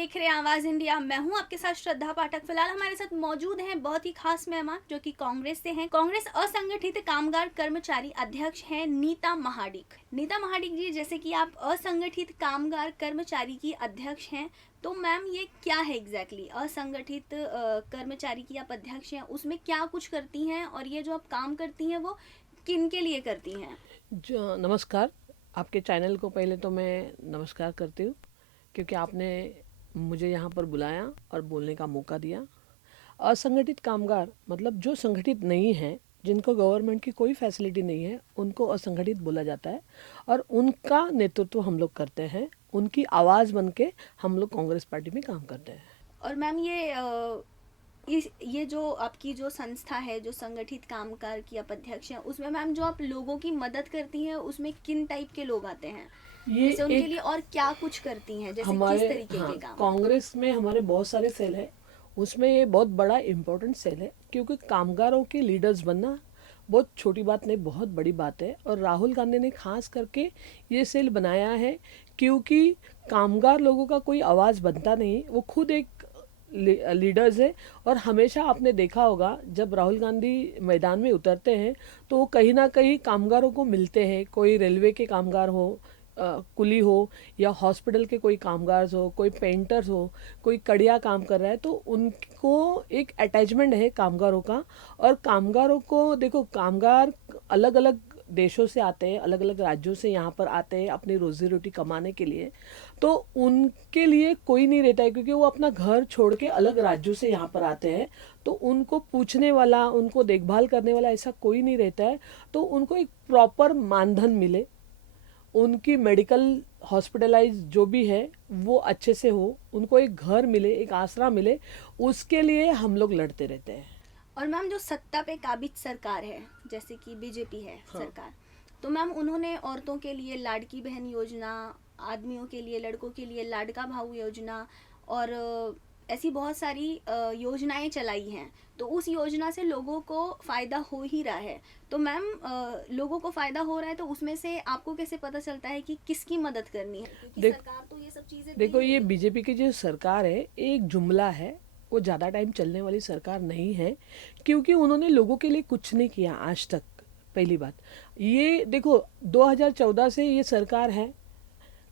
देख रहे हैं आवाज़ इंडिया। मैं हूं आपके साथ श्रद्धा पाठक। फिलहाल हमारे साथ मौजूद हैं बहुत ही खास मेहमान जो कि कांग्रेस से हैं। कांग्रेस असंगठित कामगार कर्मचारी अध्यक्ष हैं नीता महाडिक। नीता महाडिक जी, जैसे कि आप असंगठित कामगार कर्मचारी की अध्यक्ष हैं, तो मैम ये क्या है एग्जैक्टली असंगठित कर्मचारी की आप अध्यक्ष हैं, उसमें क्या कुछ करती हैं और ये जो आप काम करती हैं वो किन के लिए करती हैं? जो नमस्कार। आपके चैनल को पहले तो मैं नमस्कार करती हूँ, क्योंकि आपने मुझे यहाँ पर बुलाया और बोलने का मौका दिया। असंगठित कामगार मतलब जो संगठित नहीं है, जिनको गवर्नमेंट की कोई फैसिलिटी नहीं है, उनको असंगठित बोला जाता है। और उनका नेतृत्व हम लोग करते हैं, उनकी आवाज़ बन के हम लोग कांग्रेस पार्टी में काम करते हैं। और मैम ये जो आपकी जो संस्था है, जो संगठित कामगार की आप अध्यक्ष हैं, उसमें मैम जो आप लोगों की मदद करती हैं उसमें किन टाइप के लोग आते हैं? ये जैसे उनके एक लिए और क्या कुछ करती हैं, जैसे हमारे किस तरीके हाँ, के काम? कांग्रेस में हमारे बहुत सारे सेल है। उसमें ये बहुत बड़ा इम्पोर्टेंट सेल है, क्योंकि कामगारों के लीडर्स बनना बहुत छोटी बात नहीं, बहुत बड़ी बात है। और राहुल गांधी ने खास करके ये सेल बनाया है, क्योंकि कामगार लोगों का कोई आवाज़ बनता नहीं, वो खुद एक लीडर्स है। और हमेशा आपने देखा होगा, जब राहुल गांधी मैदान में उतरते हैं तो वो कहीं ना कहीं कामगारों को मिलते हैं। कोई रेलवे के कामगार हो, कुली हो, या हॉस्पिटल के कोई कामगार हो, कोई पेंटर्स हो, कोई कड़िया काम कर रहा है, तो उनको एक अटैचमेंट है कामगारों का। और कामगारों को देखो, कामगार अलग अलग देशों से आते हैं, अलग अलग राज्यों से यहाँ पर आते हैं अपनी रोजी रोटी कमाने के लिए। तो उनके लिए कोई नहीं रहता है, क्योंकि वो अपना घर छोड़ के अलग राज्यों से यहाँ पर आते हैं। तो उनको पूछने वाला, उनको देखभाल करने वाला ऐसा कोई नहीं रहता है। तो उनको एक प्रॉपर मानधन मिले, उनकी मेडिकल हॉस्पिटलाइज जो भी है वो अच्छे से हो, उनको एक घर मिले, एक आसरा मिले, उसके लिए हम लोग लड़ते रहते हैं। और मैम जो सत्ता पे काबिज सरकार है, जैसे कि बीजेपी है हाँ। सरकार, तो मैम उन्होंने औरतों के लिए लाड़की बहन योजना, आदमियों के लिए, लड़कों के लिए लाडका भाऊ योजना और ऐसी बहुत सारी योजनाएं चलाई हैं। तो उस योजना से लोगों को फ़ायदा हो ही रहा है। तो मैम लोगों को फ़ायदा हो रहा है, तो उसमें से आपको कैसे पता चलता है कि किसकी मदद करनी है, क्योंकि देख सरकार तो ये सब चीज़ें दे देखो, ही रही ये है। बीजेपी की जो सरकार है, एक जुमला है। वो ज़्यादा टाइम चलने वाली सरकार नहीं है, क्योंकि उन्होंने लोगों के लिए कुछ नहीं किया आज तक। पहली बात ये देखो, 2014 से ये सरकार है।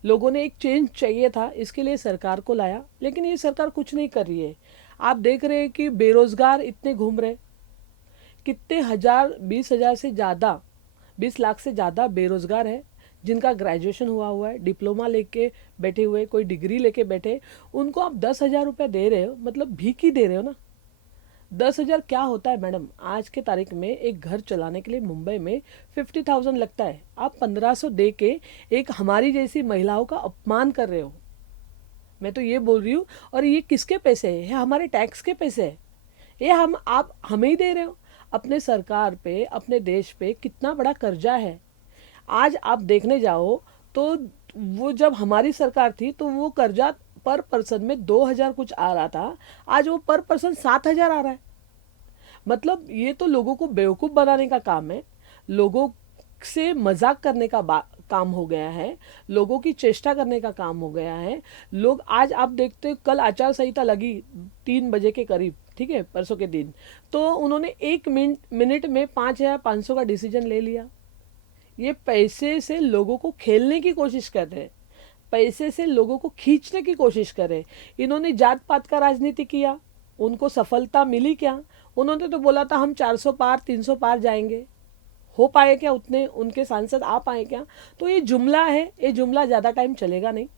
लोगों ने एक चेंज चाहिए था, इसके लिए सरकार को लाया, लेकिन ये सरकार कुछ नहीं कर रही है। आप देख रहे हैं कि बेरोजगार इतने घूम रहे, कितने हजार, 20,000 से ज़्यादा, 20 लाख से ज़्यादा बेरोजगार है, जिनका ग्रेजुएशन हुआ हुआ है, डिप्लोमा लेके बैठे हुए, कोई डिग्री लेके बैठे। उनको आप 10,000 रुपये दे रहे हो, मतलब भीख ही दे रहे हो ना। 10,000 क्या होता है मैडम? आज के तारीख में एक घर चलाने के लिए मुंबई में 50,000 लगता है। आप 1,500 दे के एक हमारी जैसी महिलाओं का अपमान कर रहे हो। मैं तो ये बोल रही हूँ। और ये किसके पैसे है? ये हमारे टैक्स के पैसे है। ये आप हमें ही दे रहे हो। अपने सरकार पे, अपने देश पे कितना बड़ा कर्जा है। आज आप देखने जाओ तो वो जब हमारी सरकार थी तो वो कर्जा पर पर्सन में 2,000 कुछ आ रहा था, आज वो पर पर्सन 7,000 आ रहा है। मतलब ये तो लोगों को बेवकूफ़ बनाने का काम है, लोगों से मजाक करने का काम हो गया है, लोगों की चेष्टा करने का काम हो गया है। लोग आज आप देखते हो, कल आचार संहिता लगी 3 बजे के करीब, ठीक है, परसों के दिन, तो उन्होंने 1 मिनट में 5,500 का डिसीजन ले लिया। ये पैसे से लोगों को खेलने की कोशिश कर रहे हैं, पैसे से लोगों को खींचने की कोशिश कर रहे हैं। इन्होंने जात पात का राजनीति किया, उनको सफलता मिली क्या? उन्होंने तो बोला था हम 400 पार, 300 पार जाएंगे। हो पाए क्या? उतने उनके सांसद आ पाए क्या? तो ये जुमला है, ये जुमला ज़्यादा टाइम चलेगा नहीं।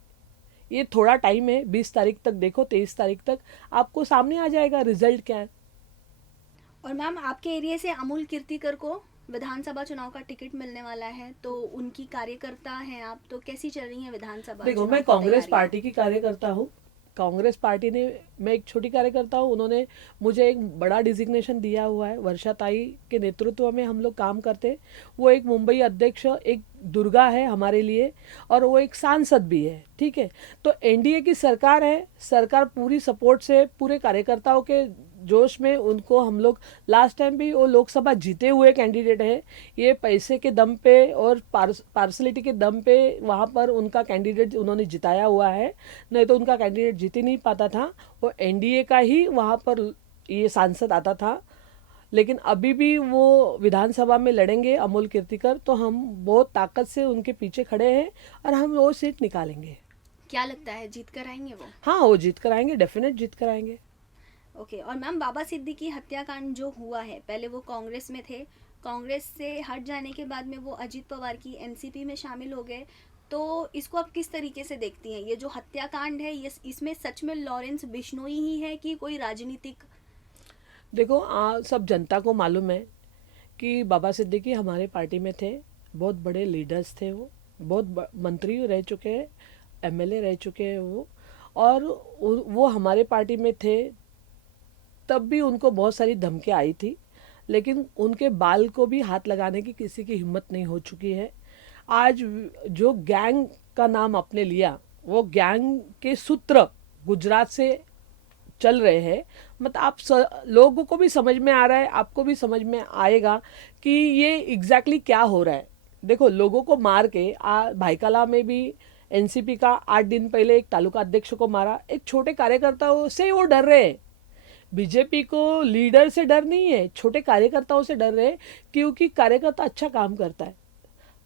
ये थोड़ा टाइम है, 20 तारीख तक देखो, 23 तारीख तक आपको सामने आ जाएगा रिजल्ट क्या है। और मैम आपके एरिया से अमूल कीर्तिकर को विधानसभा चुनाव का टिकट मिलने वाला है, तो उनकी कार्यकर्ता हैं आप, तो कैसी चल रही हैं विधानसभा देखो, चुनाव मैं की कांग्रेस तैयारियां? पार्टी की कार्यकर्ता हूँ। कांग्रेस पार्टी ने, मैं एक छोटी कार्यकर्ता हूँ, उन्होंने मुझे एक बड़ा डिजिग्नेशन दिया हुआ है। वर्षा ताई के नेतृत्व में हम लोग काम करते हैं। वो एक मुंबई अध्यक्ष, एक दुर्गा है हमारे लिए, और वो एक सांसद भी है, ठीक है। तो एनडीए की सरकार है, सरकार पूरी सपोर्ट से, पूरे कार्यकर्ताओं के जोश में उनको हम लोग, लास्ट टाइम भी वो लोकसभा जीते हुए कैंडिडेट है, ये पैसे के दम पे और पार्सलिटी के दम पे वहाँ पर उनका कैंडिडेट उन्होंने जिताया हुआ है, नहीं तो उनका कैंडिडेट जीत ही नहीं पाता था। वो एनडीए का ही वहाँ पर ये सांसद आता था। लेकिन अभी भी वो विधानसभा में लड़ेंगे अमोल कीर्तिकर, तो हम बहुत ताकत से उनके पीछे खड़े हैं और हम वो सीट निकालेंगे। क्या लगता है जीत कर आएंगे वो? हाँ, वो जीत कर आएंगे, डेफिनेट जीत कर आएंगे। ओके। और मैम, बाबा सिद्दीकी हत्याकांड जो हुआ है, पहले वो कांग्रेस में थे, कांग्रेस से हट जाने के बाद में वो अजीत पवार की एनसीपी में शामिल हो गए, तो इसको आप किस तरीके से देखती हैं? ये जो हत्याकांड है, ये इसमें सच में लॉरेंस बिश्नोई ही है कि कोई राजनीतिक? देखो, सब जनता को मालूम है कि बाबा सिद्दीकी हमारे पार्टी में थे, बहुत बड़े लीडर्स थे, वो बहुत मंत्री रह चुके हैं, एमएलए रह चुके हैं वो, और वो हमारे पार्टी में थे। तब भी उनको बहुत सारी धमकियाँ आई थी, लेकिन उनके बाल को भी हाथ लगाने की किसी की हिम्मत नहीं हो चुकी है। आज जो गैंग का नाम आपने लिया, वो गैंग के सूत्र गुजरात से चल रहे हैं। मतलब लोगों को भी समझ में आ रहा है, आपको भी समझ में आएगा कि ये एग्जैक्टली क्या हो रहा है। देखो, लोगों को मार के भाईकला में भी एनसीपी का 8 दिन पहले एक तालुका अध्यक्ष को मारा, एक छोटे कार्यकर्ताओं से वो डर रहे हैं। बीजेपी को लीडर से डर नहीं है, छोटे कार्यकर्ताओं से डर रहे हैं, क्योंकि कार्यकर्ता अच्छा काम करता है।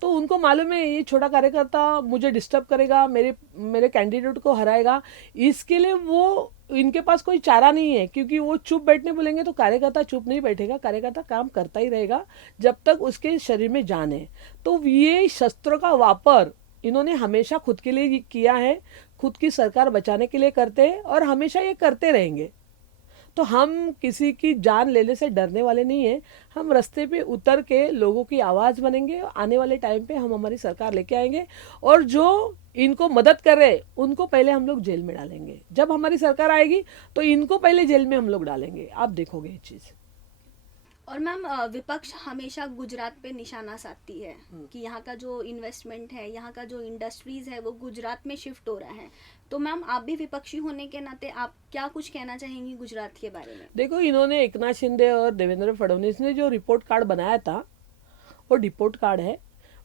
तो उनको मालूम है ये छोटा कार्यकर्ता मुझे डिस्टर्ब करेगा, मेरे कैंडिडेट को हराएगा, इसके लिए वो, इनके पास कोई चारा नहीं है। क्योंकि वो चुप बैठने बोलेंगे तो कार्यकर्ता चुप नहीं बैठेगा, कार्यकर्ता काम करता ही रहेगा जब तक उसके शरीर में जान है। तो ये शस्त्रों का वापर इन्होंने हमेशा खुद के लिए किया है, खुद की सरकार बचाने के लिए करते हैं और हमेशा ये करते रहेंगे। तो हम किसी की जान लेने से डरने वाले नहीं हैं। हम रास्ते पे उतर के लोगों की आवाज़ बनेंगे, आने वाले टाइम पे हम हमारी सरकार लेके आएंगे, और जो इनको मदद कर रहे उनको पहले हम लोग जेल में डालेंगे। जब हमारी सरकार आएगी तो इनको पहले जेल में हम लोग डालेंगे, आप देखोगे ये चीज़। और मैम, विपक्ष हमेशा गुजरात पे निशाना साधती है कि यहाँ का जो इन्वेस्टमेंट है, यहाँ का जो इंडस्ट्रीज है, वो गुजरात में शिफ्ट हो रहा है। तो मैम, आप भी विपक्षी होने के नाते आप क्या कुछ कहना चाहेंगी गुजरात के बारे में? देखो, इन्होंने एकनाथ शिंदे और देवेंद्र फडणवीस ने जो रिपोर्ट कार्ड बनाया था, वो रिपोर्ट कार्ड है।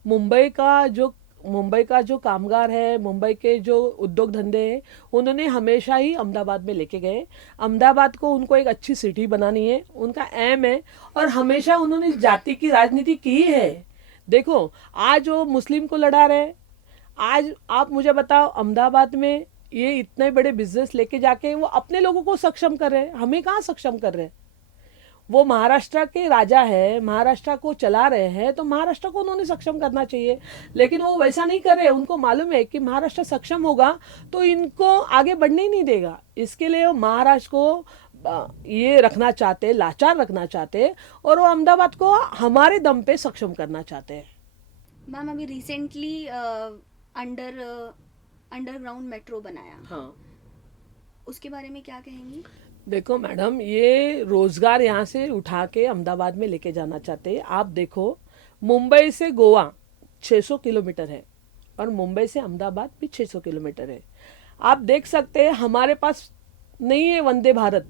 मुंबई का जो कामगार है, मुंबई के जो उद्योग धंधे हैं, उन्होंने हमेशा ही अहमदाबाद में लेके गए। अहमदाबाद को उनको एक अच्छी सिटी बनानी है, उनका एम है, और हमेशा उन्होंने जाति की राजनीति की है। देखो, आज वो मुस्लिम को लड़ा रहे, आज आप मुझे बताओ, अहमदाबाद में ये इतने बड़े बिजनेस लेके जाके वो अपने लोगों को सक्षम कर रहे हैं, हमें कहाँ सक्षम कर रहे हैं। वो महाराष्ट्र के राजा है, महाराष्ट्र को चला रहे हैं, तो महाराष्ट्र को उन्होंने सक्षम करना चाहिए, लेकिन वो वैसा नहीं कर रहे। उनको मालूम है कि महाराष्ट्र सक्षम होगा तो इनको आगे बढ़ने ही नहीं देगा। इसके लिए वो महाराष्ट्र को ये रखना चाहते, लाचार रखना चाहते, और वो अहमदाबाद को हमारे दम पे सक्षम करना चाहते हैं। मैम, अभी रिसेंटली अंडरग्राउंड मेट्रो बनाया, हाँ, उसके बारे में क्या कहेंगी? देखो मैडम, ये रोजगार यहाँ से उठा के अहमदाबाद में लेके जाना चाहते हैं। आप देखो, मुंबई से गोवा 600 किलोमीटर है और मुंबई से अहमदाबाद भी 600 किलोमीटर है। आप देख सकते हैं हमारे पास नहीं है वंदे भारत।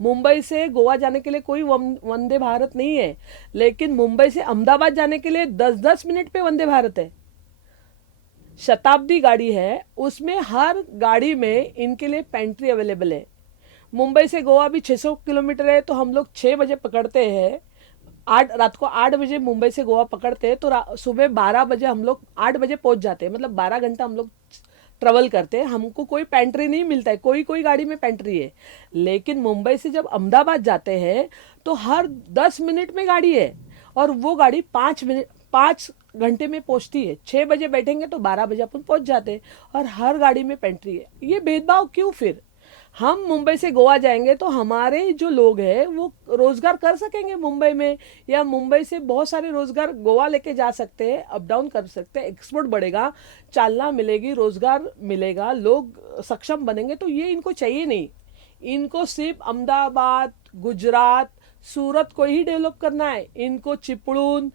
मुंबई से गोवा जाने के लिए कोई वंदे भारत नहीं है, लेकिन मुंबई से अहमदाबाद जाने के लिए 10-10 मिनट पे वंदे भारत है। शताब्दी गाड़ी है, उसमें हर गाड़ी में इनके लिए पेंट्री अवेलेबल है। मुंबई से गोवा भी 600 किलोमीटर है, तो हम लोग 6 बजे पकड़ते हैं, रात को 8 बजे मुंबई से गोवा पकड़ते हैं, तो सुबह 12 बजे हम लोग 8 बजे पहुंच जाते हैं। मतलब 12 घंटा हम लोग ट्रेवल करते हैं। हमको कोई पेंट्री नहीं मिलता है, कोई गाड़ी में पेंट्री है। लेकिन मुंबई से जब अहमदाबाद जाते हैं तो हर 10 मिनट में गाड़ी है, और वो गाड़ी 5 घंटे में पहुंचती है। 6 बजे बैठेंगे तो 12 बजे अपन पहुंच जाते हैं, और हर गाड़ी में पेंट्री है। ये भेदभाव क्यों? फिर हम मुंबई से गोवा जाएंगे तो हमारे जो लोग हैं वो रोजगार कर सकेंगे मुंबई में, या मुंबई से बहुत सारे रोजगार गोवा लेके जा सकते हैं, अप डाउन कर सकते हैं, एक्सपोर्ट बढ़ेगा, चालना मिलेगी, रोजगार मिलेगा, लोग सक्षम बनेंगे। तो ये इनको चाहिए नहीं। इनको सिर्फ अहमदाबाद, गुजरात, सूरत को ही डेवलप करना है। इनको चिपळूण,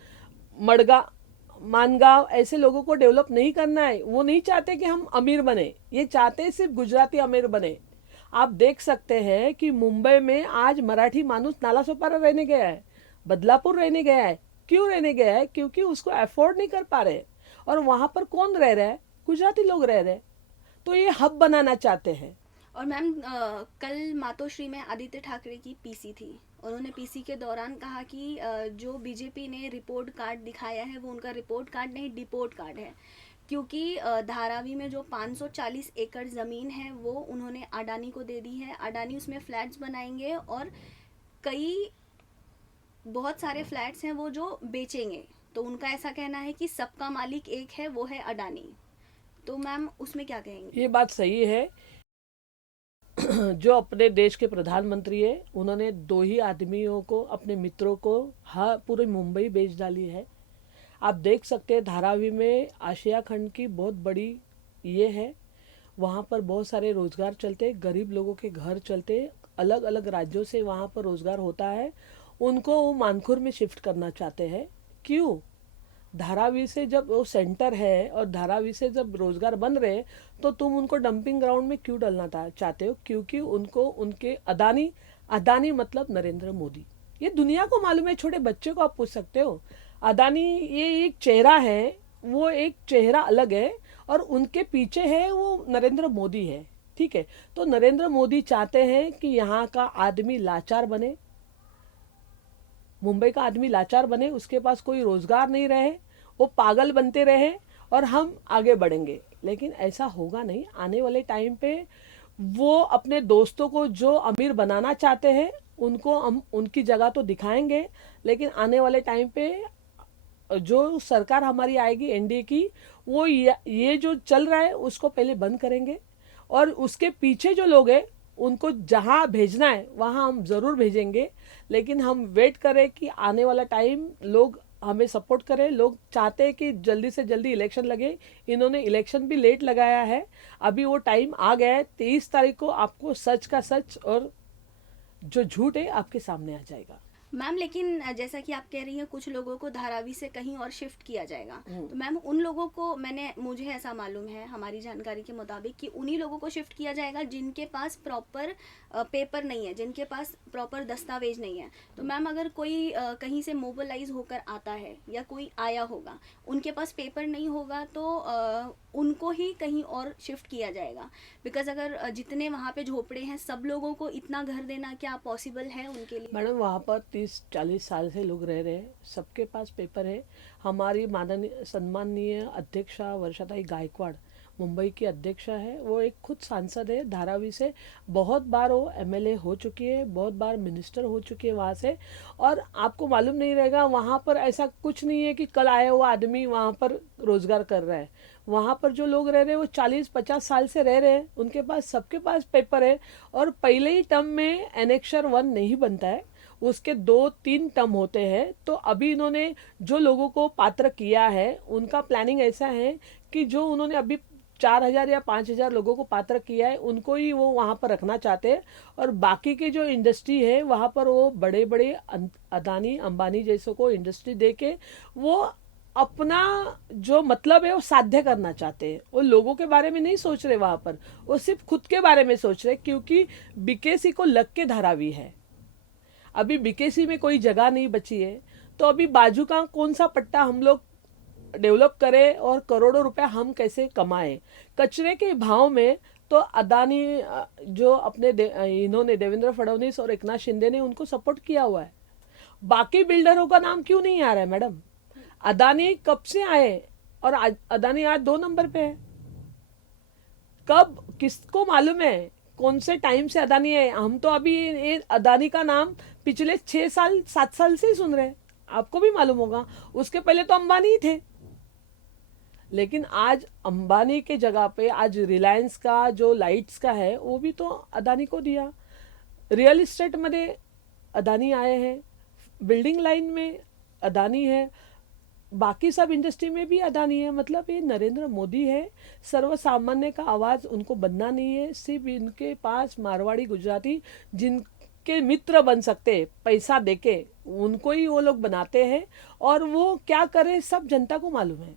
मानगांव ऐसे लोगों को डेवलप नहीं करना है। वो नहीं चाहते कि हम अमीर बने, ये चाहते सिर्फ गुजराती अमीर बने। आप देख सकते हैं कि मुंबई में आज मराठी मानुस नालासोपारा रहने गया है, बदलापुर रहने गया है। क्यों रहने गया है? क्योंकि उसको अफोर्ड नहीं कर पा रहे। और वहाँ पर कौन रह रहा है? गुजराती लोग रह रहे हैं। तो ये हब बनाना चाहते हैं। और मैम कल मातोश्री में आदित्य ठाकरे की पीसी थी। उन्होंने पीसी के दौरान कहा कि जो बीजेपी ने रिपोर्ट कार्ड दिखाया है वो उनका रिपोर्ट कार्ड नहीं, डिपोर्ट कार्ड है। क्योंकि धारावी में जो 540 एकड़ ज़मीन है वो उन्होंने अडानी को दे दी है। अडानी उसमें फ्लैट्स बनाएंगे और कई बहुत सारे फ्लैट्स हैं वो जो बेचेंगे। तो उनका ऐसा कहना है कि सबका मालिक एक है, वो है अडानी। तो मैम उसमें क्या कहेंगे? ये बात सही है। जो अपने देश के प्रधानमंत्री है, उन्होंने दो ही आदमियों को, अपने मित्रों को, हाँ, पूरी मुंबई बेच डाली है। आप देख सकते हैं धारावी में आशिया खंड की बहुत बड़ी ये है। वहाँ पर बहुत सारे रोजगार चलते, गरीब लोगों के घर चलते, अलग अलग राज्यों से वहाँ पर रोजगार होता है। उनको वो मानखुर में शिफ्ट करना चाहते हैं। क्यों? धारावी से जब वो सेंटर है और धारावी से जब रोजगार बन रहे हैं, तो तुम उनको डंपिंग ग्राउंड में क्यों डालना चाहते हो? क्योंकि उनको उनके अदानी, अदानी मतलब नरेंद्र मोदी, ये दुनिया को मालूम है। छोटे बच्चे को आप पूछ सकते हो। अदानी ये एक चेहरा है, वो एक चेहरा अलग है, और उनके पीछे है वो नरेंद्र मोदी है। ठीक है, तो नरेंद्र मोदी चाहते हैं कि यहाँ का आदमी लाचार बने, मुंबई का आदमी लाचार बने, उसके पास कोई रोजगार नहीं रहे, वो पागल बनते रहे, और हम आगे बढ़ेंगे। लेकिन ऐसा होगा नहीं। आने वाले टाइम पे वो अपने दोस्तों को जो अमीर बनाना चाहते हैं उनको हम उनकी जगह तो दिखाएंगे, लेकिन आने वाले टाइम पे जो सरकार हमारी आएगी एनडीए की, वो ये जो चल रहा है उसको पहले बंद करेंगे। और उसके पीछे जो लोग हैं उनको जहाँ भेजना है वहाँ हम ज़रूर भेजेंगे। लेकिन हम वेट करें कि आने वाला टाइम लोग हमें सपोर्ट करें। लोग चाहते हैं कि जल्दी से जल्दी इलेक्शन लगे। इन्होंने इलेक्शन भी लेट लगाया है। अभी वो टाइम आ गया है। 23 तारीख को आपको सच का सच और जो झूठ है आपके सामने आ जाएगा। मैम लेकिन जैसा कि आप कह रही हैं कुछ लोगों को धारावी से कहीं और शिफ्ट किया जाएगा, तो मैम उन लोगों को, मुझे ऐसा मालूम है हमारी जानकारी के मुताबिक कि उन्हीं लोगों को शिफ्ट किया जाएगा जिनके पास प्रॉपर पेपर नहीं है, जिनके पास प्रॉपर दस्तावेज नहीं है। तो मैम अगर कोई कहीं से मोबिलाइज होकर आता है या कोई आया होगा, उनके पास पेपर नहीं होगा, तो उनको ही कहीं और शिफ्ट किया जाएगा। बिकॉज अगर जितने वहाँ पे झोपड़े हैं सब लोगों को इतना घर देना क्या पॉसिबल है उनके लिए? मैडम वहाँ पर 30-40 साल से लोग रह रहे हैं, सबके पास पेपर है। हमारी माननीय सम्माननीय अध्यक्षा वर्षाताई गायकवाड़ मुंबई की अध्यक्षा है, वो एक खुद सांसद है धारावी से। बहुत बार वो एमएलए हो चुकी है, बहुत बार मिनिस्टर हो चुकी है वहाँ से। और आपको मालूम नहीं रहेगा, वहाँ पर ऐसा कुछ नहीं है कि कल आया हुआ आदमी वहाँ पर रोजगार कर रहा है। वहाँ पर जो लोग रह रहे हैं वो 40-50 साल से रह रहे हैं, उनके पास, सबके पास पेपर है। और पहले ही टर्म में एनेक्शर 1 नहीं बनता है, उसके 2-3 टर्म होते हैं। तो अभी इन्होंने जो लोगों को पात्र किया है उनका प्लानिंग ऐसा है कि जो उन्होंने अभी 4,000 या 5,000 लोगों को पात्र किया है उनको ही वो वहाँ पर रखना चाहते हैं। और बाकी की जो इंडस्ट्री है वहाँ पर वो बड़े बड़े अदानी अंबानी जैसों को इंडस्ट्री दे के वो अपना जो मतलब है वो साध्य करना चाहते हैं। वो लोगों के बारे में नहीं सोच रहे वहाँ पर, वो सिर्फ खुद के बारे में सोच रहे, क्योंकि बीकेसी को लग के धारावी है। अभी बीकेसी में कोई जगह नहीं बची है, तो अभी बाजू का कौन सा पट्टा हम लोग डेवलप करें और करोड़ों रुपया हम कैसे कमाएं कचरे के भाव में। तो अदानी जो अपने इन्होंने देवेंद्र फडणवीस और एकनाथ शिंदे ने उनको सपोर्ट किया हुआ है। बाकी बिल्डरों का नाम क्यों नहीं आ रहा है मैडम? अदानी कब से आए और अदानी आज 2 नंबर पे है। कब, किसको मालूम है कौन से टाइम से अदानी है? हम तो अभी ये अदानी का नाम पिछले 6-7 साल से ही सुन रहे हैं। आपको भी मालूम होगा, उसके पहले तो अंबानी ही थे। लेकिन आज अंबानी के जगह पे आज रिलायंस का जो लाइट्स का है वो भी तो अदानी को दिया। रियल इस्टेट में अदानी आए हैं, बिल्डिंग लाइन में अदानी है, बाकी सब इंडस्ट्री में भी अदानी है। मतलब ये नरेंद्र मोदी है। सर्वसामान्य का आवाज़ उनको बनना नहीं है। सिर्फ इनके पास मारवाड़ी गुजराती जिनके मित्र बन सकते पैसा देके उनको ही वो लोग बनाते हैं। और वो क्या करें सब जनता को मालूम है।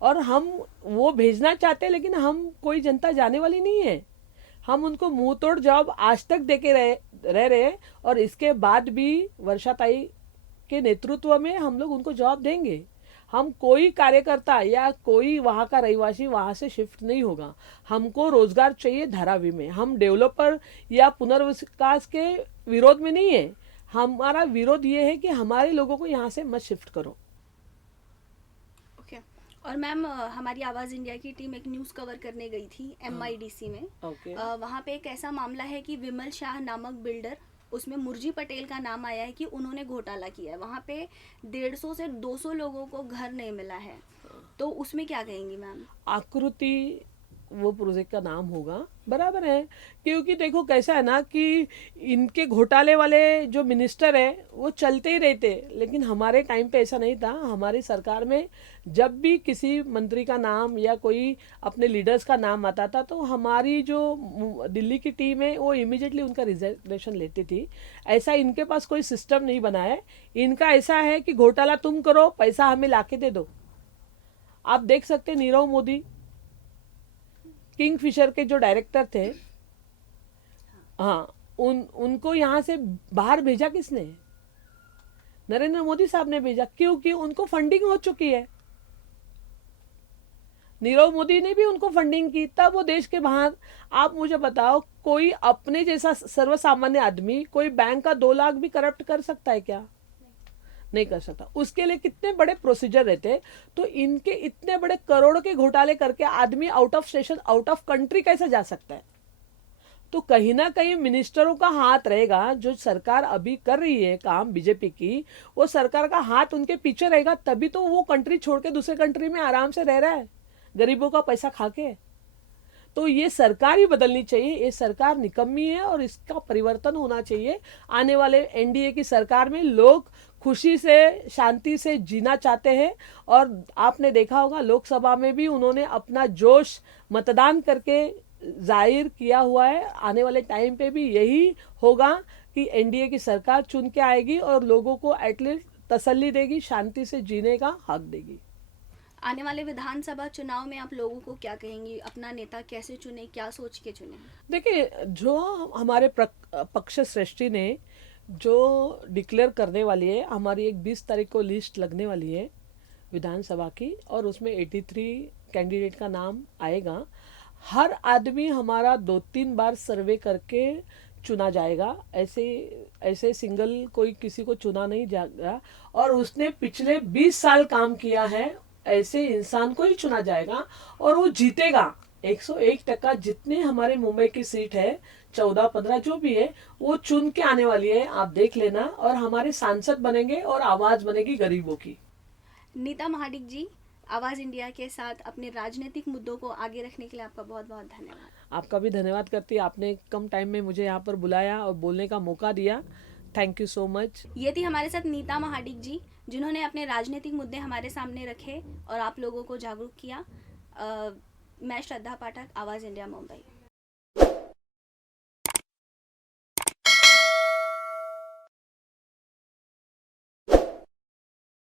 और हम वो भेजना चाहते हैं, लेकिन हम कोई जनता जाने वाली नहीं है। हम उनको मुंह तोड़ जवाब आज तक देके रह रहे हैं, और इसके बाद भी वर्षाताई के नेतृत्व में हम लोग उनको जवाब देंगे। हम कोई कार्यकर्ता या कोई वहाँ का रहिवासी वहाँ से शिफ्ट नहीं होगा। हमको रोजगार चाहिए धारावी में। हम डेवलपर या पुनर्विकास के विरोध में नहीं है। हमारा विरोध ये है कि हमारे लोगों को यहाँ से मत शिफ्ट करो। ओके। और मैम, हमारी आवाज़ इंडिया की टीम एक न्यूज़ कवर करने गई थी MIDC में। ओके। वहाँ पे एक ऐसा मामला है कि विमल शाह नामक बिल्डर, उसमें मुरजी पटेल का नाम आया है कि उन्होंने घोटाला किया है। वहाँ पे 150 से 200 लोगों को घर नहीं मिला है, तो उसमें क्या कहेंगी मैम? आकृति वो प्रोजेक्ट का नाम होगा, बराबर है। क्योंकि देखो कैसा है ना कि इनके घोटाले वाले जो मिनिस्टर है वो चलते ही रहते, लेकिन हमारे टाइम पे ऐसा नहीं था। हमारी सरकार में जब भी किसी मंत्री का नाम या कोई अपने लीडर्स का नाम आता था तो हमारी जो दिल्ली की टीम है वो इमीडिएटली उनका रिजर्वेशन लेती थी। ऐसा इनके पास कोई सिस्टम नहीं बना है। इनका ऐसा है कि घोटाला तुम करो, पैसा हमें लाके दे दो। आप देख सकते नीरव मोदी, किंगफिशर के जो डायरेक्टर थे, हाँ, उनको यहाँ से बाहर भेजा किसने? नरेंद्र मोदी साहब ने भेजा, क्योंकि उनको फंडिंग हो चुकी है। नीरव मोदी ने भी उनको फंडिंग की, तब वो देश के बाहर। आप मुझे बताओ, कोई अपने जैसा सर्वसामान्य आदमी कोई बैंक का 2 लाख भी करप्ट कर सकता है क्या? नहीं कर सकता। उसके लिए कितने बड़े प्रोसीजर रहते। तो इनके इतने बड़े करोड़ों के घोटाले करके आदमी out of station, out of country कैसे जा सकता है? तो कहीं ना कहीं मिनिस्टरों का हाथ रहेगा। जो सरकार अभी कर रही है काम बीजेपी की, वो सरकार का हाथ उनके पीछे रहेगा, तभी तो वो कंट्री छोड़ के दूसरे कंट्री में आराम से रह रहा है, गरीबों का पैसा खा के। तो ये सरकार ही बदलनी चाहिए। ये सरकार निकम्मी है और इसका परिवर्तन होना चाहिए। आने वाले NDA की सरकार में लोग खुशी से, शांति से जीना चाहते हैं। और आपने देखा होगा लोकसभा में भी उन्होंने अपना जोश मतदान करके जाहिर किया हुआ है। आने वाले टाइम पे भी यही होगा कि NDA की सरकार चुन के आएगी और लोगों को एटलीस्ट तसल्ली देगी, शांति से जीने का हक देगी। आने वाले विधानसभा चुनाव में आप लोगों को क्या कहेंगी? अपना नेता कैसे चुने, क्या सोच के चुने? देखिए, जो हमारे पक्ष श्रेष्ठी ने जो डिक्लेयर करने वाली है, हमारी एक 20 तारीख को लिस्ट लगने वाली है विधानसभा की, और उसमें 83 कैंडिडेट का नाम आएगा। हर आदमी हमारा 2-3 बार सर्वे करके चुना जाएगा। ऐसे सिंगल कोई किसी को चुना नहीं जाएगा। और उसने पिछले 20 साल काम किया है, ऐसे इंसान को ही चुना जाएगा और वो जीतेगा। 101% जितने हमारे मुंबई की सीट है, 14-15 जो भी है, वो चुन के आने वाली है। आप देख लेना। और हमारे सांसद बनेंगे और आवाज बनेगी गरीबों की। नीता महाडिक जी, आवाज़ इंडिया के साथ अपने राजनीतिक मुद्दों को आगे रखने के लिए आपका बहुत बहुत धन्यवाद। आपका भी धन्यवाद करती है। आपने कम टाइम में मुझे यहाँ पर बुलाया और बोलने का मौका दिया। Thank you so much. ये थी हमारे साथ नीता महाडिक जी, जिन्होंने अपने राजनीतिक मुद्दे हमारे सामने रखे और आप लोगों को जागरूक किया। मैं श्रद्धा पाठक, आवाज़ इंडिया, मुंबई।